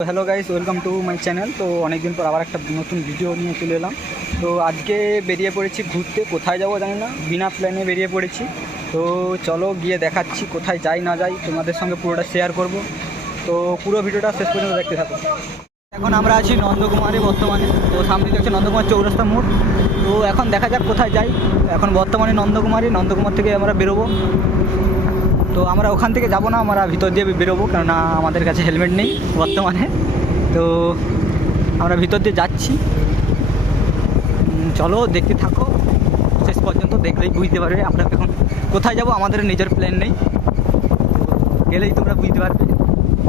Hello guys, welcome to my channel. তো অনেকদিন পর আবার একটা নতুন ভিডিও নিয়ে চলে এলাম। তো আজকে বেরিয়ে পড়েছি ঘুরতে, কোথায় যাবো জানি না, বিনা প্ল্যানে বেরিয়ে পড়েছি। তো চলো গিয়ে দেখাচ্ছি কোথায় যাই না যাই, তোমাদের সঙ্গে পুরোটা শেয়ার করব। তো পুরো ভিডিওটা শেষ পর্যন্ত দেখতে থাকো। এখন আমরা আছি নন্দকুমারে বর্তমানে। তো সামনে দেখছি নন্দকুমার চৌরাস্তা মোড়। তো এখন দেখা যাক কোথায় যাই। এখন বর্তমানে নন্দকুমার থেকে আমরা বেরোবো। তো আমরা ওখান থেকে যাব না, আমরা ভিতর দিয়ে বেরোবো, কেননা আমাদের কাছে হেলমেট নেই বর্তমানে। তো আমরা ভিতর দিয়ে যাচ্ছি। চলো দেখতে থাকো শেষ পর্যন্ত, দেখলেই বুঝতে পারবে আমরা এখন কোথায় যাব। আমাদের নিজের প্ল্যান নেই, গেলেই তোমরা বুঝতে পারবে।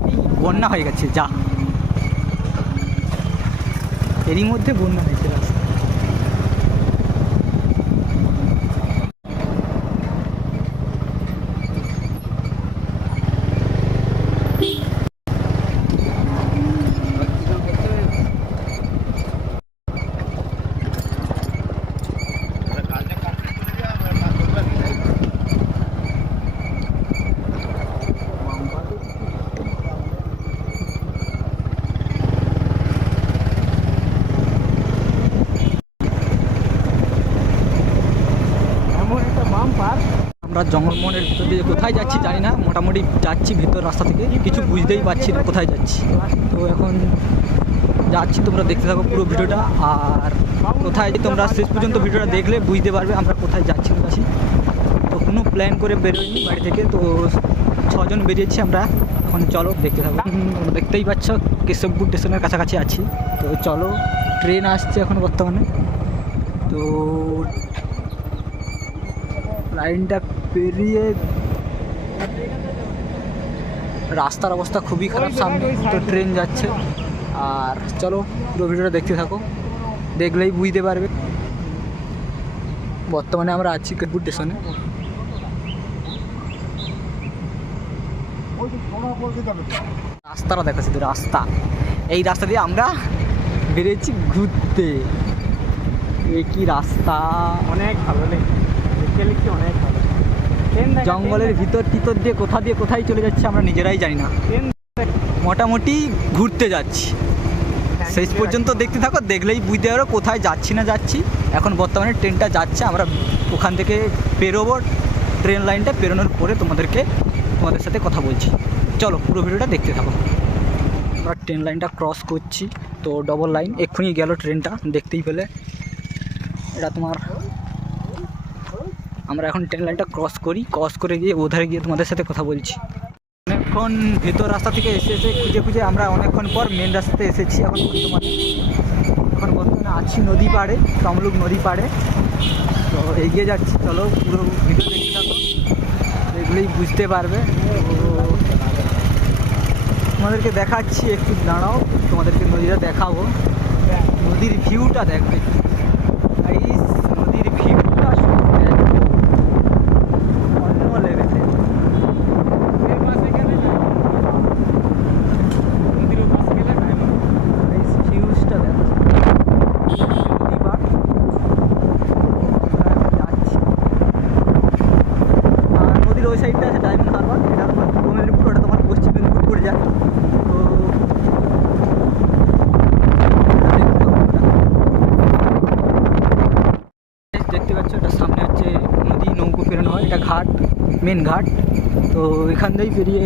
এই বন্যা হয়ে গেছে, যা এরই মধ্যে বন্যা হয়েছে রাস্তা। আমরা জঙ্গলমহলের ভিতর দিয়ে কোথায় যাচ্ছি জানি না, মোটামুটি যাচ্ছি ভিতর রাস্তা থেকে, কিছু বুঝতেই পারছি না কোথায় যাচ্ছি। তো এখন যাচ্ছি, তোমরা দেখতে থাকো পুরো ভিডিওটা। আর কোথায় তোমরা শেষ পর্যন্ত ভিডিওটা দেখলে বুঝতে পারবে আমরা কোথায় যাচ্ছি। তো কোনো প্ল্যান করে বেরোইনি বাড়ি থেকে, তো 6 জন বেরিয়েছি আমরা। এখন চলো দেখতে থাকো। তোমরা দেখতেই পাচ্ছ কেশবপুর স্টেশনের কাছাকাছি আছি। তো চলো, ট্রেন আসছে এখন বর্তমানে। তো লাইনটা পেরিয়ে, রাস্তার অবস্থা খুবই খারাপ সামনে, তো ট্রেন যাচ্ছে। আর চলো পুরো ভিডিওটা দেখতে থাকো, দেখলেই বুঝতে পারবে। বর্তমানে আমরা আছি কেশবপুর স্টেশনে। রাস্তাটা দেখাচ্ছি, রাস্তা এই রাস্তা দিয়ে আমরা বেরিয়েছি ঘুরতে। এই কি রাস্তা, অনেক ভালো লেগেছে, অনেক ভালো। জঙ্গলের ভিতর দিয়ে কোথায় চলে যাচ্ছে আমরা নিজেরাই জানি না। মোটামুটি ঘুরতে যাচ্ছি, শেষ পর্যন্ত দেখতে থাকো, দেখলেই বুঝতে পারো কোথায় যাচ্ছি না যাচ্ছি। এখন বর্তমানে ট্রেনটা যাচ্ছে, আমরা ওখান থেকে বেরোবো। ট্রেন লাইনটা পেরোনোর পরে তোমাদের সাথে কথা বলছি। চলো পুরো ভিডিওটা দেখতে থাকো। আমরা ট্রেন লাইনটা ক্রস করছি, তো ডবল লাইন এক্ষুনি গেল ট্রেনটা, দেখতেই পেলে। এটা তোমার, আমরা এখন ট্রেন লাইনটা ক্রস করে গিয়ে ওধারে গিয়ে তোমাদের সাথে কথা বলছি। অনেকক্ষণ ভেতর রাস্তা থেকে এসে খুঁজে আমরা অনেকক্ষণ পর মেন রাস্তাতে এসেছি। এখন বর্তমানে আছি নদী পাড়ে, তমলুক নদী পাড়ে। তো এগিয়ে যাচ্ছি, চলো পুরো ভিডিও দেখতে থাকো, এগুলোই বুঝতে পারবে। তো তোমাদেরকে দেখাচ্ছি, একটু দাঁড়াও, তোমাদেরকে নদীটা দেখাবো। নদীর ভিউটা দেখবে, নদীর ভিউটা অন্য লেভেলে। ভিউজটা দেখো, নদী পার যাচ্ছি। আর নদীর ওই সাইডটা আছে ডায়মন্ড হারবার, এটা তোমার পূর্ব মেদিনীপুর, ওটা তোমার পশ্চিম মেদিনীপুর পড়ে যায়। তো দেখতে পাচ্ছ, এটা সামনে হচ্ছে নদী, নৌকো ফেরানো হয়, এটা ঘাট, মেন ঘাট। তো এখান থেকেই পেরিয়ে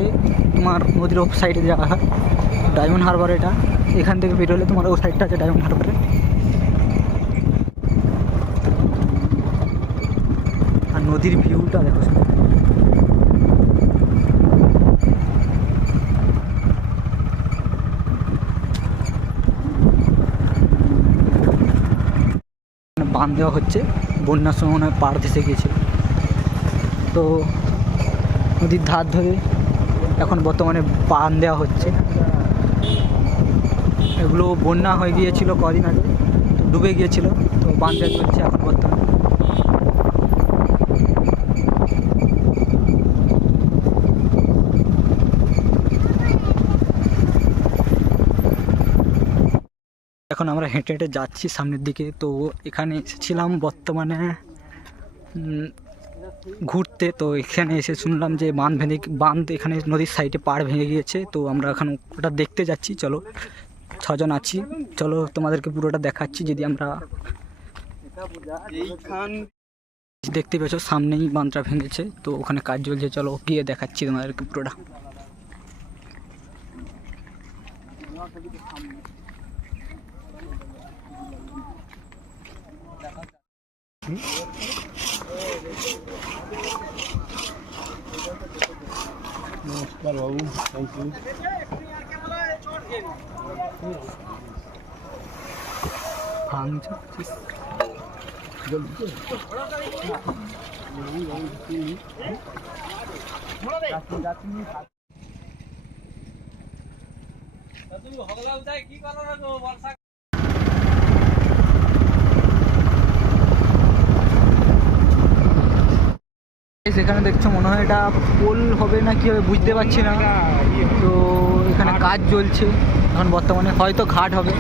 তোমার নদীর ওই সাইডে যাওয়া হয়, ডায়মন্ড হারবার। এটা এখান থেকে বেরোলে তোমার ওই সাইডটা আছে ডায়মন্ড হারবারে। আর নদীর ভিউটা দেখো, বাঁধ দেওয়া হচ্ছে, বন্যার সময় মনে হয় পাড় ভেসে গিয়েছিল। তো নদীর ধার ধরে এখন বর্তমানে বাঁধ দেওয়া হচ্ছে। এগুলো বন্যা হয়ে গিয়েছিল কদিন আগে, ডুবে গিয়েছিল, তো বাঁধ দেওয়া চলছে এখন বর্তমানে। এখন আমরা হেঁটে হেঁটে যাচ্ছি সামনের দিকে। তো এখানে এসেছিলাম বর্তমানে ঘুরতে, তো এখানে এসে শুনলাম যে বাঁধ এখানে নদীর সাইডে পাড় ভেঙে গিয়েছে। তো আমরা এখন ওটা দেখতে যাচ্ছি। চলো 6 জন আছি, চলো তোমাদেরকে পুরোটা দেখাচ্ছি। যদি আমরা দেখতে পেয়েছ সামনেই বাঁধটা ভেঙেছে, তো ওখানে কাজ চলছে। চলো গিয়ে দেখাচ্ছি তোমাদেরকে পুরোটা। নমস্কার বাবু, থ্যাংক ইউ। এখানে দেখছো মনে হয় এটা পোল হবে না কি হবে বুঝতে পারছি না। তো এখানে কাজ চলছে এখন বর্তমানে, হয়তো ঘাট হবে।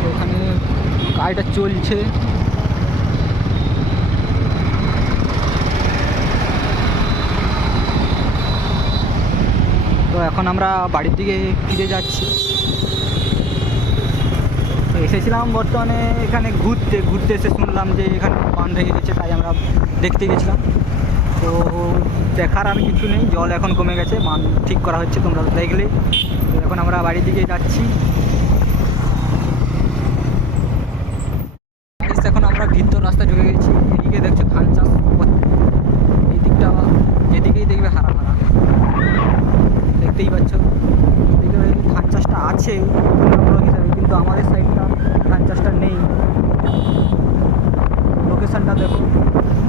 তো এখানে কাজটা চলছে। তো এখন আমরা বাড়ির দিকে ফিরে যাচ্ছি। তো এসেছিলাম বর্তমানে এখানে ঘুরতে এসে শুনলাম যে এখানে বাঁধ ভেঙে গেছে, তাই আমরা দেখতে গেছিলাম। তো দেখার আর কিছু নেই, জল এখন কমে গেছে, বাঁধ ঠিক করা হচ্ছে, তোমরা দেখলে। তো এখন আমরা বাড়ির দিকে যাচ্ছি। এখন আমরা ভিতর রাস্তা ঢুকে গেছি। এদিকে দেখছো ধান চাষ, এই দিকটা যেদিকেই দেখবে হারা হারা, দেখতেই পাচ্ছ। এদিকে ধান চাষটা আছে হিসাবে, কিন্তু আমাদের সাইডটা ধান চাষটা নেই। লোকেশনটা দেখো,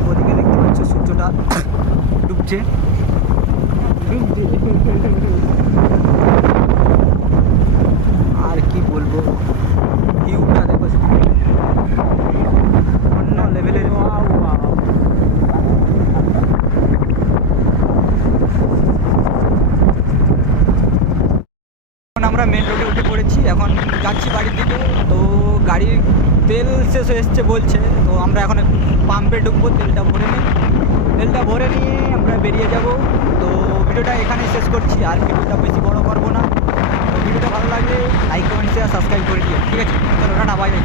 ওদিকে দেখতে পাচ্ছ সূর্যটা ডুবছে। আর কি বলবো, ভিউটা দেখো অন্য লেভেলের। এখন আমরা মেন রোডে উঠে পড়েছি, এখন যাচ্ছি বাড়ির দিকে। তো গাড়ির তেল শেষ হয়ে এসছে বলছে, তো আমরা এখন পাম্পে ঢুকবো, তেলটা ভরে নিয়ে আমরা বেরিয়ে যাব। তো ভিডিওটা এখানে শেষ করছি, আর ভিডিওটা বেশি বড় করবো না। তো ভিডিওটা ভালো লাগলে লাইক কমেন্ট শেয়ার সাবস্ক্রাইব করে দিও, ঠিক আছে? চলো টাটা, বাই বাই।